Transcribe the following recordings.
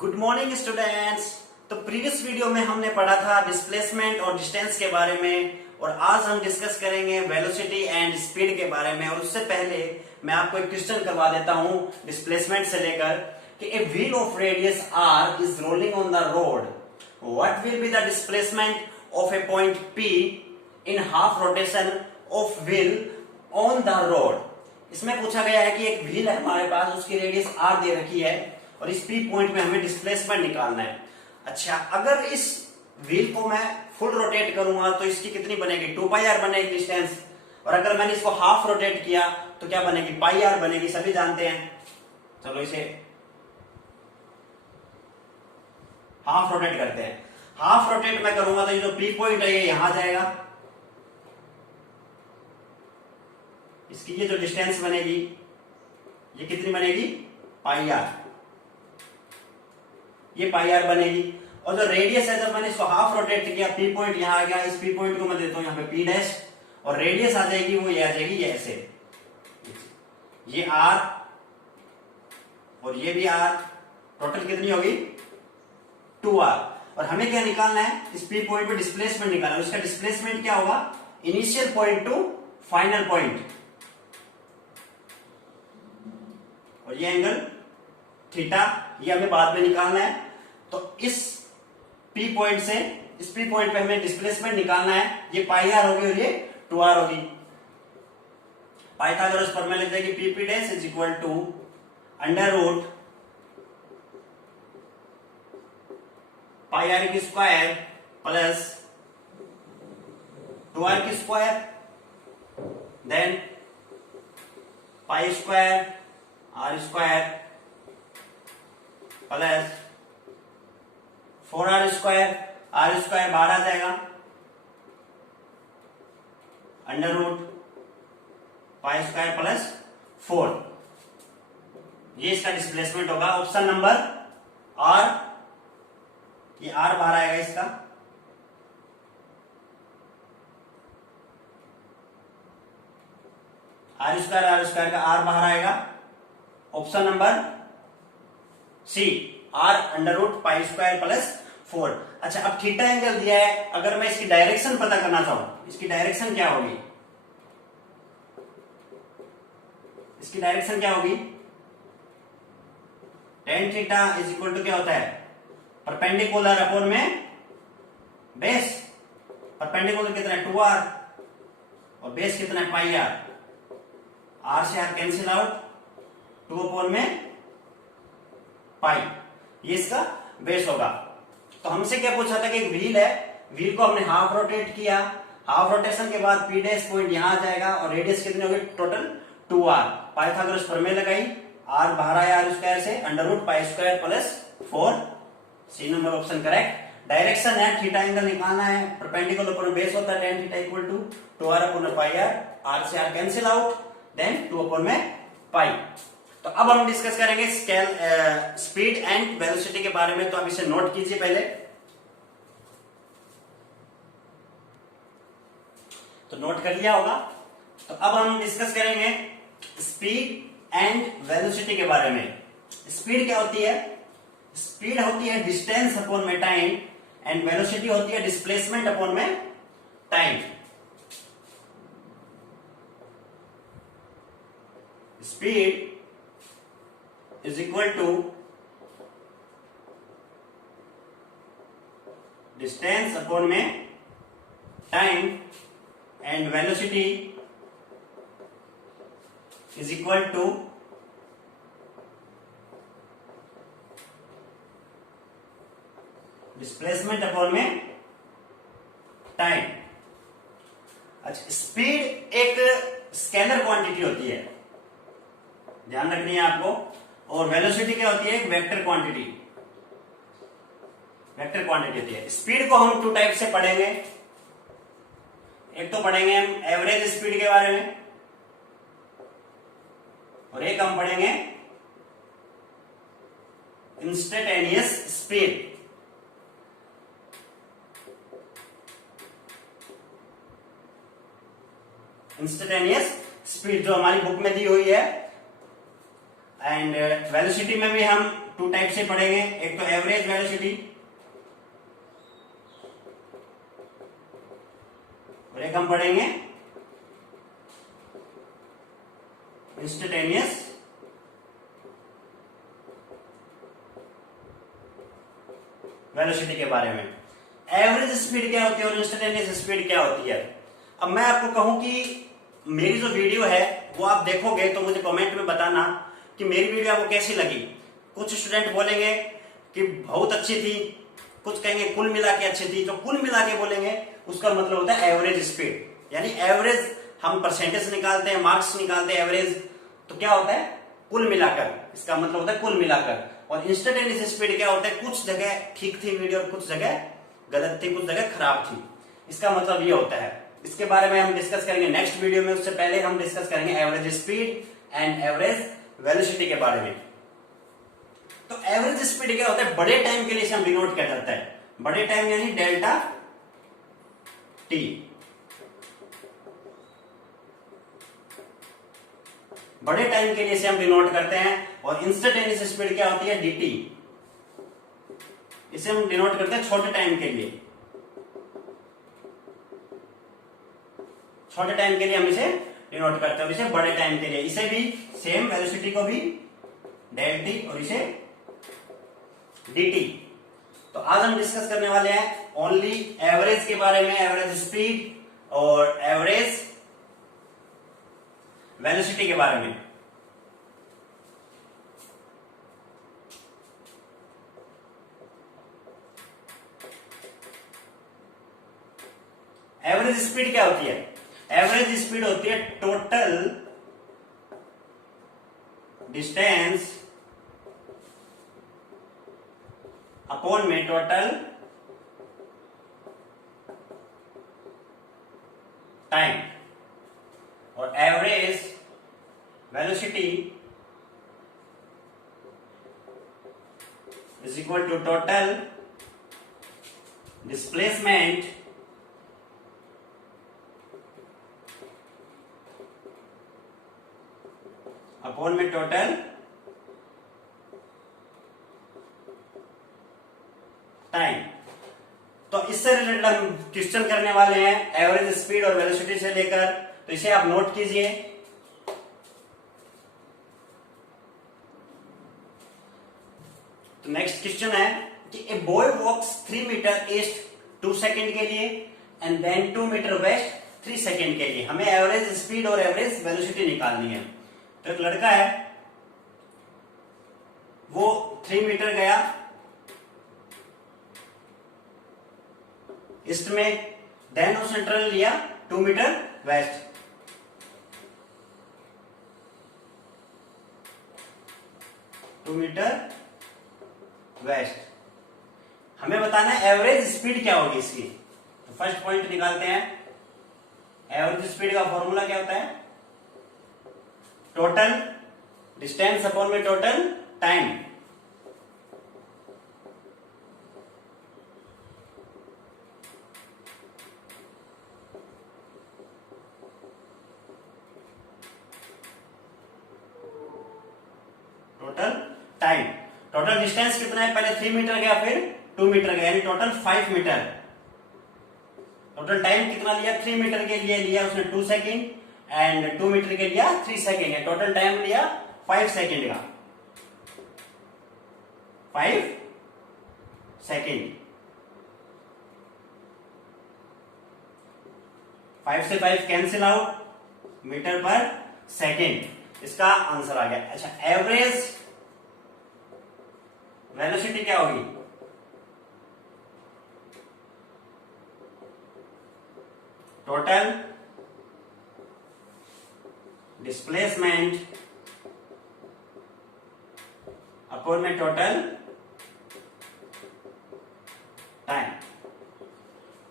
Good morning students. तो previous video में हमने पढ़ा था डिस्प्लेसमेंट और डिस्टेंस के बारे में, और आज हम डिस्कस करेंगे वेलोसिटी एंड स्पीड के बारे में। और उससे पहले मैं आपको एक क्वेश्चन करवा देता हूं डिस्प्लेसमेंट से लेकर कि a wheel of radius R is rolling on the road, what will be the displacement of a point P in half rotation of wheel on the road. इसमें पूछा गया है कि एक व्हील है हमारे पास, उसकी रेडियस आर दे रखी है और इस पी पॉइंट में हमें डिस्प्लेसमेंट निकालना है। अच्छा, अगर इस व्हील को मैं फुल रोटेट करूंगा तो इसकी कितनी बनेगी, 2πr बनेगी डिस्टेंस। और अगर मैंने इसको हाफ रोटेट किया तो क्या बनेगी, πr बनेगी, सभी जानते हैं। चलो इसे हाफ रोटेट करते हैं। हाफ रोटेट मैं करूंगा तो ये जो पी पॉइंट है ये यहां जाएगा, इसकी ये जो डिस्टेंस बनेगी ये कितनी बनेगी, πr, ये πr बनेगी। और जो रेडियस है, जब मैंने इसको हाफ रोटेट किया, पी पॉइंट यहां आ गया, इस पी पॉइंट को मैं देता हूं यहां पे पी डैश, और रेडियस आ जाएगी वो ये आ जाएगी, ये ऐसे, ये r और ये भी r, टोटल कितनी होगी 2r। और हमें क्या निकालना है, इस पी पॉइंट पे डिस्प्लेसमेंट निकालना है। उसका डिस्प्लेसमेंट क्या होगा, initial point two final point, और ये एंगल थीटा, ये हमें बाद में निकालना है। तो इस P पॉइंट से इस P पॉइंट पे हमें डिस्प्लेसमेंट निकालना है, ये πr होगी और ये 2r होगी। पाइथागोरस फॉर्मूला लिख देंगे, PP dash is equal to under root πr की स्क्वायर प्लस 2r की square, then pi square r square plus 4r square, r square बाहर आ जाएगा, under root pi square plus 4। ये इसका डिस्प्लेसमेंट होगा। ऑप्शन नंबर r, ये r बाहर आएगा इसका, r स्क्वायर का r बाहर आएगा। Option number C, r under root pi square plus 4। अच्छा, अब थीटा एंगल दिया है, अगर मैं इसकी डायरेक्शन पता करना चाहूं, इसकी डायरेक्शन क्या होगी, इसकी डायरेक्शन क्या होगी, tan theta is equal to क्या होता है, परपेंडिकुलर अपॉन में बेस। परपेंडिकुलर कितना है 2r और बेस कितना है πr, r से r कैंसिल आउट, 2 अपॉन में पाई, ये इसका बेस होगा। तो हमसे क्या पूछा था कि एक व्हील है, व्हील को हमने हाफ रोटेट किया, हाफ रोटेशन के बाद पी डैश पॉइंट यहां आ जाएगा और रेडियस कितनी होगी, टोटल 2r। पाइथागोरस प्रमेय लगाई, r बाहर आया r स्क्वायर से, under root pi square plus 4, C number option correct. Direction है, थीटा एंगल निकालना है, परपेंडिकुलर अपॉन बेस होता है tan theta equal to 2r upon πr, r से r cancel out, then 2 upon में पाई। तो अब हम डिस्कस करेंगे स्केल स्पीड एंड वेलोसिटी के बारे में। तो अब इसे नोट कीजिए पहले। तो नोट कर लिया होगा। तो अब हम डिस्कस करेंगे स्पीड एंड वेलोसिटी के बारे में। स्पीड क्या होती है, स्पीड होती है डिस्टेंस अपॉन में टाइम, एंड वेलोसिटी होती है डिस्प्लेसमेंट अपॉन में time. Speed is equal to distance upon में time, and velocity is equal to displacement upon में time। अच्छा, स्पीड एक स्केलर क्वांटिटी होती है, ध्यान रखनी है आपको, और वेलोसिटी क्या होती है, एक वेक्टर क्वांटिटी, वेक्टर क्वांटिटी होती है। स्पीड को हम 2 टाइप से पढ़ेंगे। एक तो पढ़ेंगे हम एवरेज स्पीड के बारे में, और एक हम पढ़ेंगे इंस्टेंटेनियस स्पीड। इंस्टेंटेनियस स्पीड जो हमारी बुक में दी हुई है, एंड वेलोसिटी में भी हम टू टाइप से पढ़ेंगे, एक तो एवरेज वेलोसिटी और एक हम पढ़ेंगे इंस्टेंटेनियस वेलोसिटी के बारे में। एवरेज स्पीड क्या होती है और इंस्टेंटेनियस स्पीड क्या होती है। अब मैं आपको कहूं कि मेरी जो वीडियो है वो आप देखोगे तो मुझे कमेंट में बताना कि मेरी वीडियो आपको कैसी लगी। कुछ स्टूडेंट बोलेंगे कि बहुत अच्छी थी, कुछ कहेंगे कुल मिला के अच्छी थी। जो कुल मिला के बोलेंगे उसका मतलब होता है एवरेज स्पीड, यानी एवरेज हम परसेंटेज निकालते हैं, मार्क्स निकालते हैं एवरेज, तो क्या होता है कुल मिलाकर, इसका मतलब होता है कुल मिलाकर। और इंस्टेंटेनियस स्पीड क्या होता है, कुछ जगह ठीक थी वीडियो और कुछ जगह गलत थी, कुछ जगह खराब थी, इसका मतलब ये होता है। इसके बारे में हम डिस्कस करेंगे नेक्स्ट वीडियो में। उससे पहले हम डिस्कस करेंगे average speed and average velocity के बारे में। तो एवरेज स्पीड क्या होता है, बड़े टाइम के लिए हम डिनोट किया जाता है, बड़े टाइम यानी डेल्टा टी। बड़े टाइम के लिए इसे हम डिनोट करते हैं। और इंस्टेंटेनियस स्पीड क्या होती है, डीटी, इसे हम डिनोट करते हैं छोटे टाइम के लिए। छोटे टाइम के लिए हम इसे डिनोट करते हैं, इसे बड़े टाइम के लिए इसे भी सेम वेलोसिटी को भी डेल टी और इसे dt। तो आज हम डिस्कस करने वाले हैं ओनली एवरेज के बारे में, एवरेज स्पीड और एवरेज वेलोसिटी के बारे में। एवरेज स्पीड क्या होती है, एवरेज स्पीड होती है टोटल डिस्टेंस अपॉन में टोटल टाइम। और average velocity is equal to total displacement upon में टोटल टाइम। तो इससे रिलेटेड हम क्वेश्चन करने वाले हैं एवरेज स्पीड और वेलोसिटी से लेकर, तो इसे आप नोट कीजिए। तो नेक्स्ट क्वेश्चन है कि a boy walks 3 metre east 2 second के लिए and then 2 metre west 3 second के लिए। हमें एवरेज स्पीड और एवरेज वेलोसिटी निकालनी है। तो एक लड़का है, वो 3 मीटर गया ईस्ट में, देन उसने टर्न लिया 2 मीटर वेस्ट। हमें बताना है एवरेज स्पीड क्या होगी इसकी। तो फर्स्ट पॉइंट निकालते हैं। एवरेज स्पीड का फॉर्मूला क्या होता है, टोटल डिस्टेंस अपॉन में total time. Total time, total distance कितना है, पहले 3 मीटर गया फिर 2 मीटर गया, यानी टोटल 5 मीटर। टोटल टाइम कितना लिया, 3 मीटर के लिए लिया उसने 2 सेकेंड एंड 2 मीटर के लिया 3 सेकेंड है। टोटल टाइम लिया 5 सेकेंड का, 5 सेकेंड। 5 से 5 कैंसिल आउट, मीटर पर सेकेंड, इसका आंसर आ गया। अच्छा, एवरेज वेलोसिटी क्या होगी, टोटल डिस्प्लेसमेंट अपॉन में टोटल टाइम।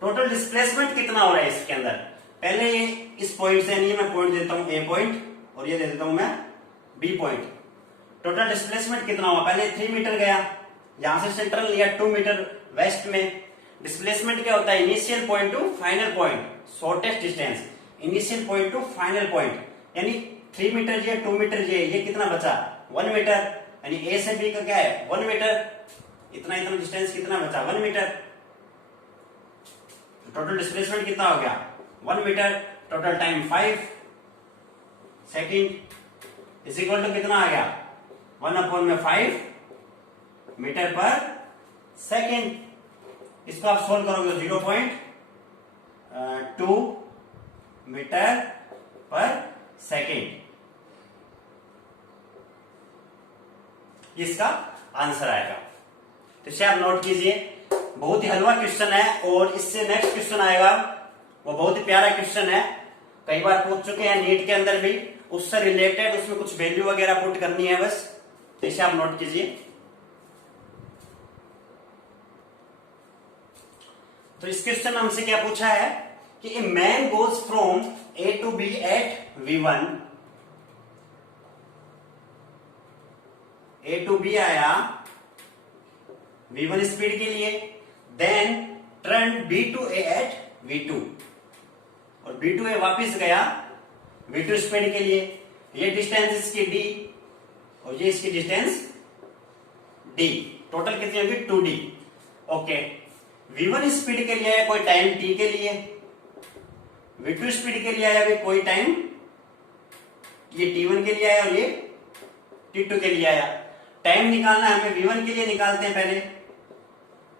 टोटल डिस्प्लेसमेंट कितना हो रहा है इसके अंदर, पहले ये इस पॉइंट से, नहीं मैं पॉइंट देता हूं ए पॉइंट और ये दे देता हूं मैं बी पॉइंट। टोटल डिस्प्लेसमेंट कितना हुआ, पहले 3 मीटर गया, यहां से सेंट्रल लिया 2 मीटर वेस्ट में। डिस्प्लेसमेंट क्या होता है, initial point two final point, shortest distance initial point two final point, यानी 3 मीटर ये 2 मीटर ये कितना बचा, 1 मीटर, यानी ए से बी का क्या है 1 मीटर, इतना इतना डिस्टेंस कितना बचा 1 मीटर, टोटल डिस्प्लेसमेंट कितना हो गया 1 metre, total time 5 second is equal to कितना आ गया 1/5 मीटर पर सेकेंड। इसको आप सोल्व करोगे तो 0.2 मीटर पर सेकेंड इसका आंसर आएगा। तो इसे आप नोट कीजिए, बहुत ही हलवा क्वेश्चन है। और इससे नेक्स्ट क्वेश्चन आएगा वो बहुत ही प्यारा क्वेश्चन है, कई बार पूछ चुके हैं नीट के अंदर भी, उससे रिलेटेड उसमें कुछ वैल्यू वगैरह पुट करनी है बस। तो इसे आप नोट कीजिए। तो इस क्वेश्चन में हमसे क्या पूछा है कि a man goes from A to B at V1, A to B आया V1 स्पीड के लिए, then turn B to A at V2, और B टू ए वापिस गया V2 स्पीड के लिए। ये डिस्टेंस इसकी D और ये इसकी डिस्टेंस D, टोटल कितनी होगी 2D। ओके, V1 स्पीड के लिए आया कोई टाइम T के लिए, V2 स्पीड के लिए आया भी कोई टाइम, ये T1 के लिए आया और ये T2 के लिए आया। टाइम निकालना है हमें, V1 के लिए निकालते हैं पहले,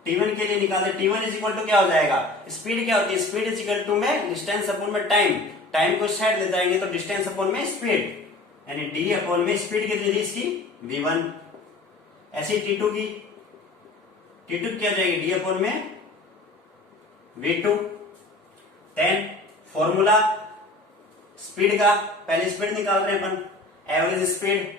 T1 के लिए निकालते हैं। T1 इज इक्वल टू क्या हो जाएगा, स्पीड क्या होती है, स्पीड इज इक्वल टू में डिस्टेंस अपॉन में टाइम, टाइम को साइड ले जाएंगे तो डिस्टेंस अपॉन में स्पीड, यानी D अपॉन में स्पीड कितनी थी इसकी V1, ऐसी T2 की, T2 क्या हो जाएगी D अपॉन में V2। देन फॉर्मूला स्पीड का, पहले स्पीड निकाल रहे हैं अपन, एवरेज स्पीड,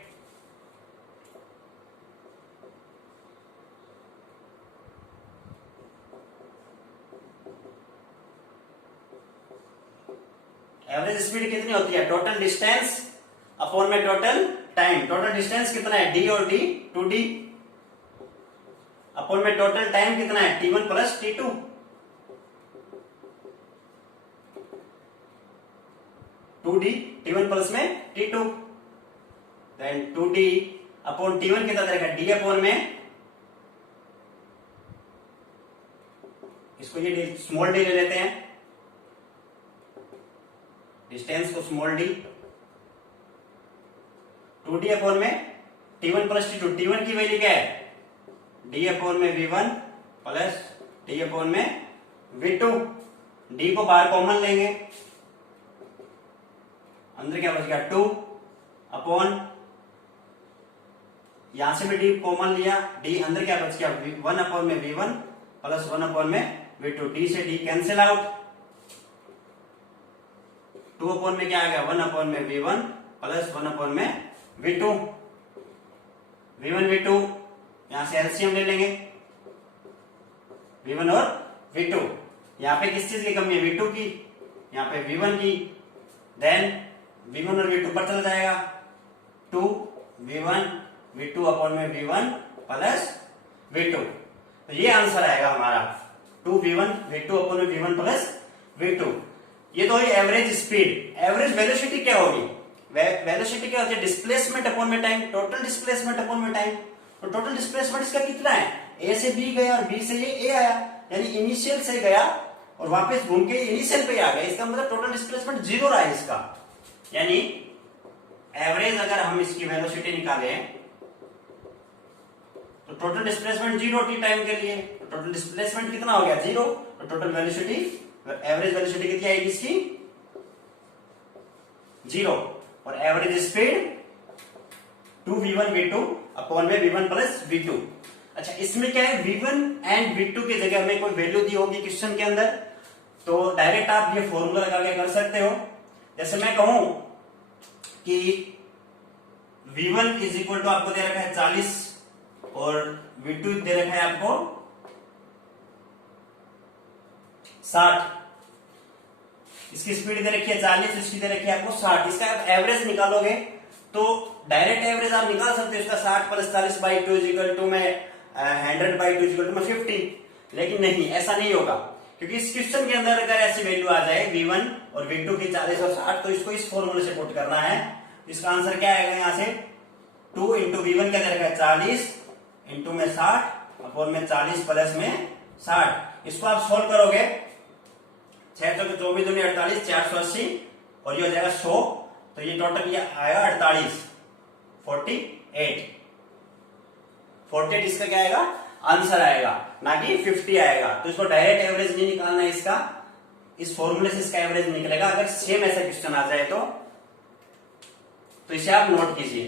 एवरेज स्पीड कितनी होती है, टोटल डिस्टेंस अपॉन में टोटल टाइम। टोटल डिस्टेंस कितना है D और D 2D, अपॉन में टोटल टाइम कितना है T1 plus T2, T1 plus में T2, then 2D upon T1 कितना रहेगा D अपॉन में, इसको ये स्मॉल d ले लेते हैं, डिस्टेंस को स्मॉल d, 2D अपॉन में T1 प्लस T2, T1 की वैल्यू क्या है D अपॉन में V1 प्लस D अपॉन में V2, D को बाहर कॉमन लेंगे, अंदर क्या बच गया 2 अपॉन, यहां से भी D कॉमन लिया, D अंदर क्या बच गया 1 अपॉन में V1 प्लस 1 अपॉन में V2, D से D कैंसिल आउट, 2 अपॉन में क्या आ गया 1 अपॉन में V1 प्लस 1 अपॉन में V2, V1 V2 यहां से एलसीएम ले लेंगे, V1 और V2, यहां पे किस चीज की कमी है V2 की, यहां पे V1 की, देन V1 और V2 पर चला जाएगा 2 V1 V2 अपॉन में V1 प्लस V2, तो ये आंसर आएगा हमारा 2 V1 V2 अपॉन में V1 प्लस V2। ये तो है एवरेज स्पीड। एवरेज वेलोसिटी क्या होगी, वेलोसिटी क्या होती है डिस्प्लेसमेंट अपॉन में टाइम, टोटल डिस्प्लेसमेंट अपॉन में टाइम। तो टोटल डिस्प्लेसमेंट इसका कितना है, ए से बी गया और बी से ये ए आया, यानी इनिशियल से गया और वापस घूम के इनिशियल पे आ गया, इसका मतलब टोटल डिस्प्लेसमेंट 0 रहा है इसका। यानी एवरेज अगर हम इसकी वेलोसिटी निकालें तो टोटल डिस्प्लेसमेंट 0 t टाइम के लिए, तो टोटल डिस्प्लेसमेंट कितना हो गया 0, तो टोटल वेलोसिटी एवरेज वेलोसिटी कितनी आएगी इसकी 0, और average speed 2v1 v2 upon में v1 प्लस v2। अच्छा, इसमें क्या है v1 एंड v2 की जगह हमें कोई वैल्यू दी होगी क्वेश्चन के अंदर, तो डायरेक्ट आप ये फॉर्मूला लगा के कर सकते हो। जैसे मैं कहूं कि v1 इज इक्वल टू आपको दे रखा है 40 और v2 दे रखा है आपको 60, इसकी स्पीड दे रखी है 40, इसकी दे रखी है आपको 60, इसका एवरेज निकालोगे तो डायरेक्ट एवरेज आप निकाल सकते हो इसका 60 प्लस 40 बाई 2 इक्वल टू में 100 बाई 2 इक्वल टू में 50, लेकिन नहीं, ऐसा नहीं होगा, क्योंकि इस क्वेश्चन के अंदर अगर ऐसी वैल्यू आ जाए v1 और v2 की 40 और 60 तो इसको इस फॉर्मूले से पुट करना है। इसका आंसर क्या आएगा, यहां से 2 इंटू V1 क्या दे रखा है 40 इंटू में 60 अपॉन में 40 प्लस में 60। इसको आप सोल्व करोगे 6 तो 24 दूनी 48 480 और ये हो जाएगा 100, तो ये टोटल ये आएगा 48 48 इसका क्या आएगा आंसर आएगा, ना कि 50 आएगा। तो इसको डायरेक्ट एवरेज नहीं निकालना है इसका, इस फॉर्मूले से इसका एवरेज निकलेगा अगर सेम ऐसा क्वेश्चन आ जाए तो इसे आप नोट कीजिए।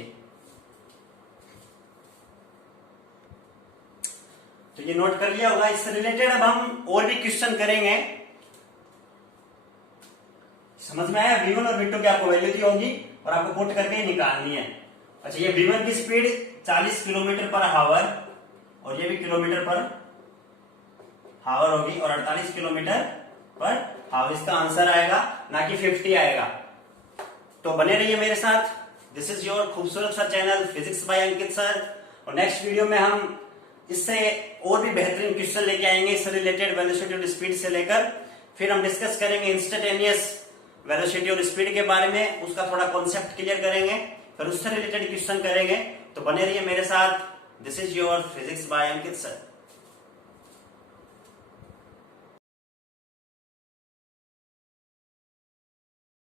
तो ये नोट कर लिया होगा। इससे रिलेटेड अब हम और भी क्वेश्चन करेंगे। समझ में आया? V1 और V2 की आपको वैल्यू दी होगी और आपको पुट करके निकालनी है। अच्छा, ये V1 की स्पीड 40 किलोमीटर पर हावर और ये भी किलोमीटर पर हावर होगी और 48 किलोमीटर पर हावर। इसका आंसर आएगा, ना कि 50 आएगा। तो बने रहिए मेरे साथ। दिस इज योर खूबसूरत सा चैनल फिजिक्स बाय अंकित सर। और नेक्स्ट वीडियो में हम इससे और भी बेहतरीन क्वेश्चन लेके आएंगे, इससे रिलेटेड वेलोसिटी और स्पीड से लेकर। फिर हम डिस्कस करेंगे इंस्टेंटेनियस वेलोसिटी और स्पीड के बारे में, उसका थोड़ा कॉन्सेप्ट क्लियर करेंगे, फिर उससे रिलेटेड क्वेश्चन करेंगे। तो बने रहिए मेरे साथ। This is your physics bye Ankit sir.